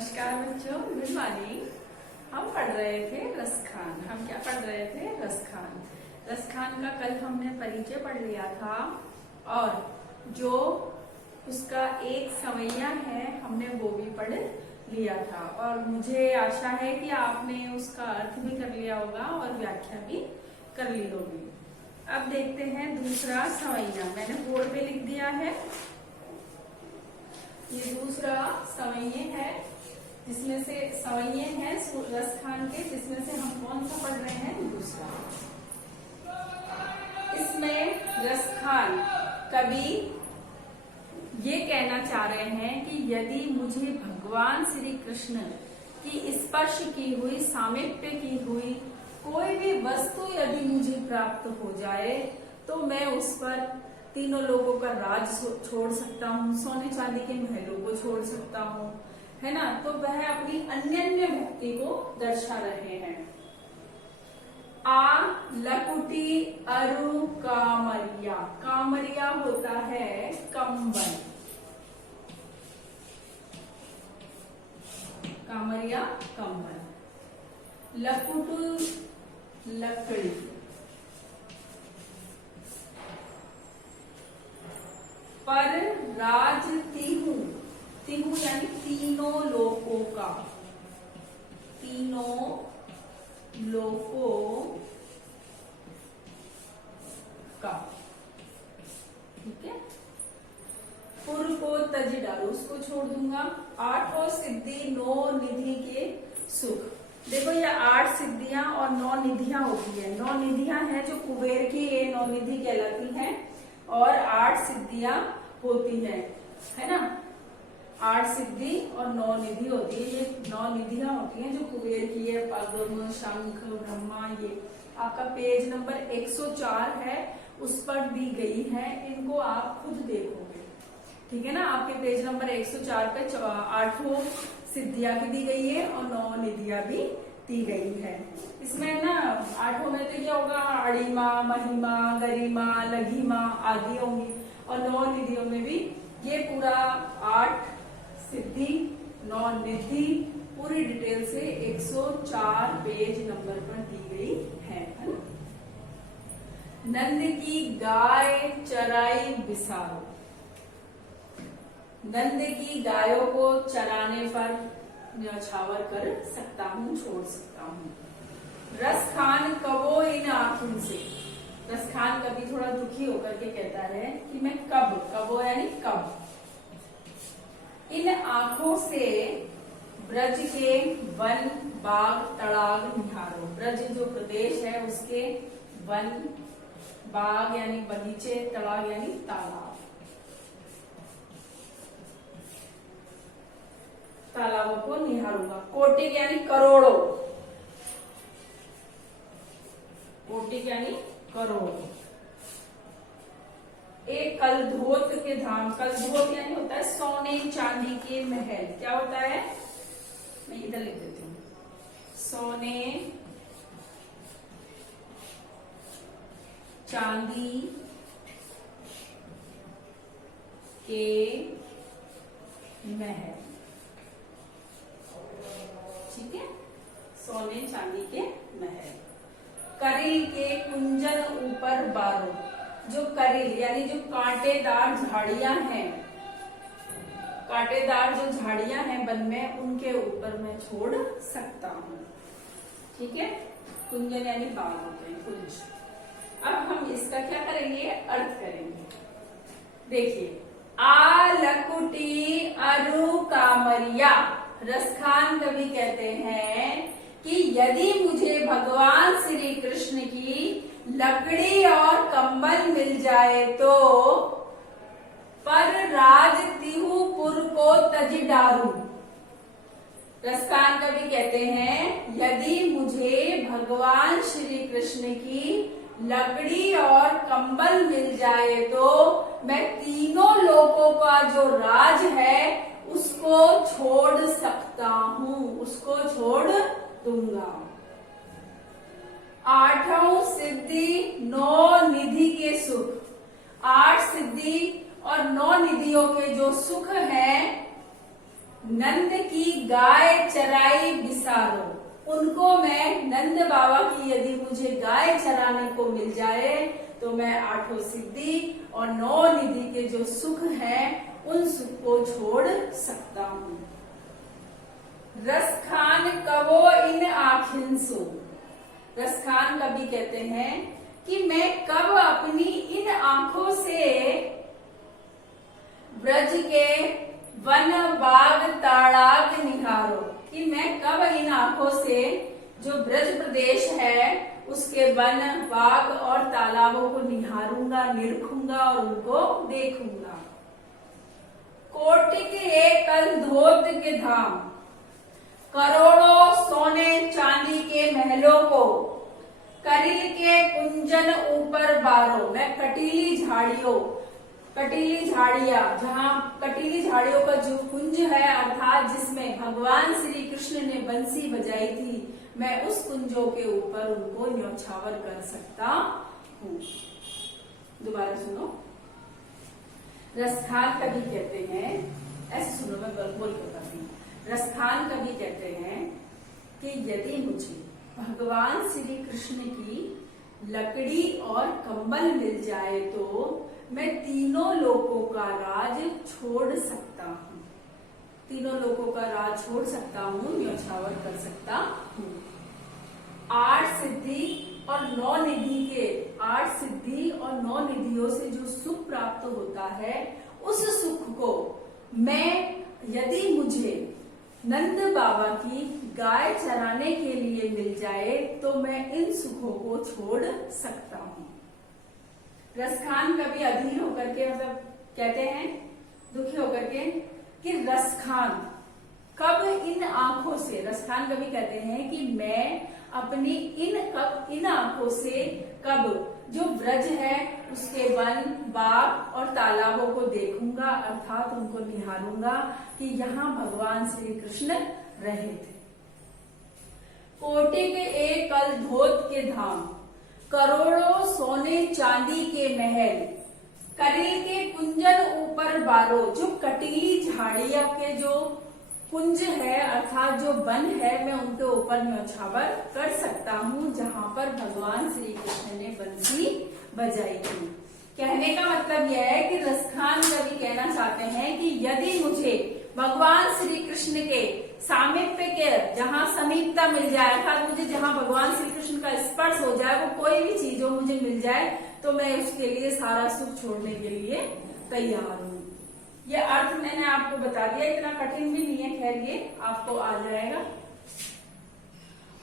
नमस्कार बच्चों, good morning. हम पढ़ रहे थे रसखान। हम क्या पढ़ रहे थे? रसखान। रसखान का कल हमने परिचय पढ़ लिया था और जो उसका एक सवैया है हमने वो भी पढ़ लिया था और मुझे आशा है कि आपने उसका अर्थ भी कर लिया होगा और व्याख्या भी कर ली होगी। अब देखते हैं दूसरा सवैया। मैंने बोर्ड पे लिख दिया है। ये दूसरा सवैये है जिसमें से सवैये हैं रसखान के, जिसमें से हम कौन सा पढ़ रहे हैं? दूसरा। इसमें रसखान कवि ये कहना चाह रहे हैं कि यदि मुझे भगवान श्री कृष्ण की स्पर्श की हुई, सामीप्य की हुई कोई भी वस्तु यदि मुझे प्राप्त हो जाए तो मैं उस पर तीनों लोगों का राज छोड़ सकता हूँ, सोने चांदी के महलों को छोड़ सकता हूँ, है ना। तो वह अपनी अन्य भक्ति को दर्शा रहे हैं। आ लकुटी अरु कामरिया। कामरिया होता है कंबल। कामरिया कंबल। लकुटु लकड़ी। पर राज तिहु। तिहु यानी तीनों लोकों का। तीनों लोकों का, ठीक है। पुर को तज डालो, उसको छोड़ दूंगा। आठों सिद्धि नौ निधि के सुख। देखो ये 8 सिद्धियां और 9 निधियां होती है। 9 निधियां हैं जो कुबेर की ये 9 निधि कहलाती हैं और 8 सिद्धियां होती है ना। 8 सिद्धि और 9 निधि होती है। ये 9 निधियां होती हैं जो कुबेर की है। पद्म, शंख, ब्रह्मा। ये आपका पेज नंबर 104 है, उस पर दी गई है। इनको आप खुद देखोगे, ठीक है ना। आपके पेज नंबर 104 पे 8 सिद्धियां भी दी गई है और 9 निधियां भी दी गई है। इसमें ना 8 में तो क्या होगा? अड़िमा, महिमा, गरिमा, लघिमा आदि होंगी और 9 निधियों में भी ये पूरा 8 सिद्धि 9 निधि पूरी डिटेल से 104 पेज नंबर पर दी गई है ना। नंद की गाय चराई बिसारो। नंद की गायों को चराने पर न्यौछावर कर सकता हूँ, छोड़ सकता हूँ। रसखान कबो इन आंखों से। रसखान कभी थोड़ा दुखी होकर के कहता है कि मैं कब, कबो यानी कब, इन आंखों से ब्रज के वन बाग तड़ाग निहारो। ब्रज जो प्रदेश है उसके वन बाग यानी बगीचे, तड़ाग यानी तालाब, तालाबों को निहारूंगा। कोटि यानी करोड़ों। कोटि यानी करोड़ों। एक कलधोत के धाम। कलधोत यानी होता है सोने चांदी के महल। क्या होता है? मैं इधर लिख देती हूँ। सोने चांदी के महल, ठीक है। सोने चांदी के महल। करील के कुंजन ऊपर बारो। जो करील यानी जो कांटेदार झाड़ियां हैं, कांटेदार जो झाड़ियां हैं वन में, उनके ऊपर मैं छोड़ सकता हूँ, ठीक है। कुंजन यानी बाग होते हैं, कुंज। अब हम इसका क्या करेंगे? अर्थ करेंगे। देखिए, आ लकुटी अरु कामरिया। रसखान कवि कहते हैं कि यदि मुझे भगवान श्री कृष्ण की लकड़ी और कंबल मिल जाए तो पर राज तिहु पुर को तज डारू। रसखान कवि कहते हैं यदि मुझे भगवान श्री कृष्ण की लकड़ी और कंबल मिल जाए तो मैं तीनों लोकों का जो राज है उसको छोड़ सकता हूँ, उसको छोड़ दूंगा। 8 सिद्धि 9 निधि के सुख। 8 सिद्धि और 9 निधियों के जो सुख हैं नंद की गाय चराई बिसारो, उनको मैं नंद बाबा की यदि मुझे गाय चराने को मिल जाए तो मैं आठों सिद्धि और 9 निधि के जो सुख हैं उन सुख को छोड़ सकता हूँ। रसखान कवो इन आखिन सो, रसखान कवि कहते हैं कि मैं कब अपनी इन आंखों से ब्रज के वन बाग ताड़ाग निहारो, कि मैं कब इन आंखों से जो ब्रज प्रदेश है उसके वन बाग और तालाबों को निहारूंगा, निरखूंगा और उनको देखूंगा। कोटिक एकल धोत के धाम, करोड़ों सोने चांदी के महलों को करील के कुंजन ऊपर बारो, मैं कटीली झाड़ियां, जहाँ कटीली झाड़ियों का जो कुंज है अर्थात जिसमें भगवान श्री कृष्ण ने बंसी बजाई थी, मैं उस कुंजों के ऊपर उनको न्योछावर कर सकता हूँ। दोबारा सुनो, रसखान कवि कहते हैं, ऐसे सुनो मैं बोल के बताती हूँ। रसखान कवि कहते हैं कि यदि मुझे भगवान श्री कृष्ण की लकड़ी और कंबल मिल जाए तो मैं तीनों लोकों का राज छोड़ सकता हूँ, तीनों लोकों का राज छोड़ सकता हूँ, न्योछावर कर सकता हूँ। 8 सिद्धि और 9 निधि के 8 सिद्धि और 9 निधियों से जो सुख प्राप्त होता है उस सुख को मैं, यदि मुझे नंद बाबा की गाय चराने के लिए मिल जाए तो मैं इन सुखों को छोड़ सकता हूँ। रसखान कभी अधीर होकर के मतलब कहते हैं, दुखी होकर के, कि रसखान कब इन आंखों से, रसखान कभी कहते हैं कि मैं अपनी इन आंखों से कब जो ब्रज है उसके वन बाग और तालाबों को देखूंगा, अर्थात उनको निहारूंगा कि यहाँ भगवान श्री कृष्ण रहे थे। कोटे के एक कल धोत के धाम, करोड़ों सोने चांदी के महल, करील के कुंजन ऊपर बारो, जो कटीली झाड़ियां के जो कुंज है अर्थात जो वन है मैं उनके ऊपर न्योछावर कर सकता हूँ जहाँ पर भगवान श्री कृष्ण ने बंसी बजाई थी। कहने का मतलब यह है कि रसखान कवि कहना चाहते हैं कि यदि मुझे भगवान श्री कृष्ण के सामीप्य के जहाँ समीपता मिल जाए अर्थात मुझे जहाँ भगवान श्री कृष्ण का स्पर्श हो जाए, वो कोई भी चीज हो मुझे मिल जाए तो मैं उसके लिए सारा सुख छोड़ने के लिए तैयार हूँ। ये अर्थ मैंने आपको बता दिया, इतना कठिन भी नहीं है, खैर ये आपको आ जाएगा।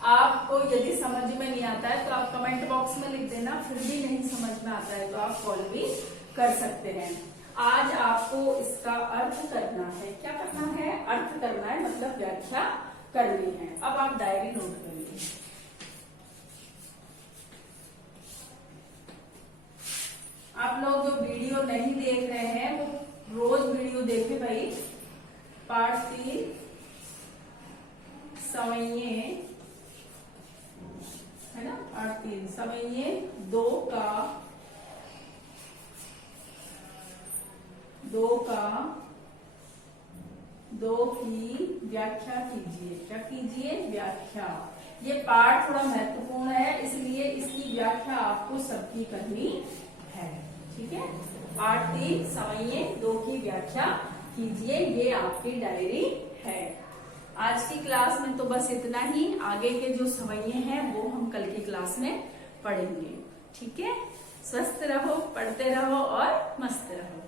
आपको यदि समझ में नहीं आता है तो आप कमेंट बॉक्स में लिख देना, फिर भी नहीं समझ में आता है तो आप कॉल भी कर सकते हैं। आज आपको इसका अर्थ करना है, क्या करना है? अर्थ करना है, मतलब व्याख्या करनी है। अब आप डायरी नोट करिए। आप लोग जो वीडियो नहीं देख रहे हैं वो रोज वीडियो देखे भाई। पार्ट 3 सवैये है ना, पार्ट 3 सवैये 2 की व्याख्या कीजिए। क्या कीजिए? व्याख्या। ये पार्ट थोड़ा महत्वपूर्ण है इसलिए इसकी व्याख्या आपको सबकी करनी है, ठीक है। पार्ट 3 सवैये 2 की व्याख्या कीजिए, ये आपकी डायरी है। आज की क्लास में तो बस इतना ही, आगे के जो सवैये हैं वो हम कल की क्लास में पढ़ेंगे, ठीक है। स्वस्थ रहो, पढ़ते रहो और मस्त रहो।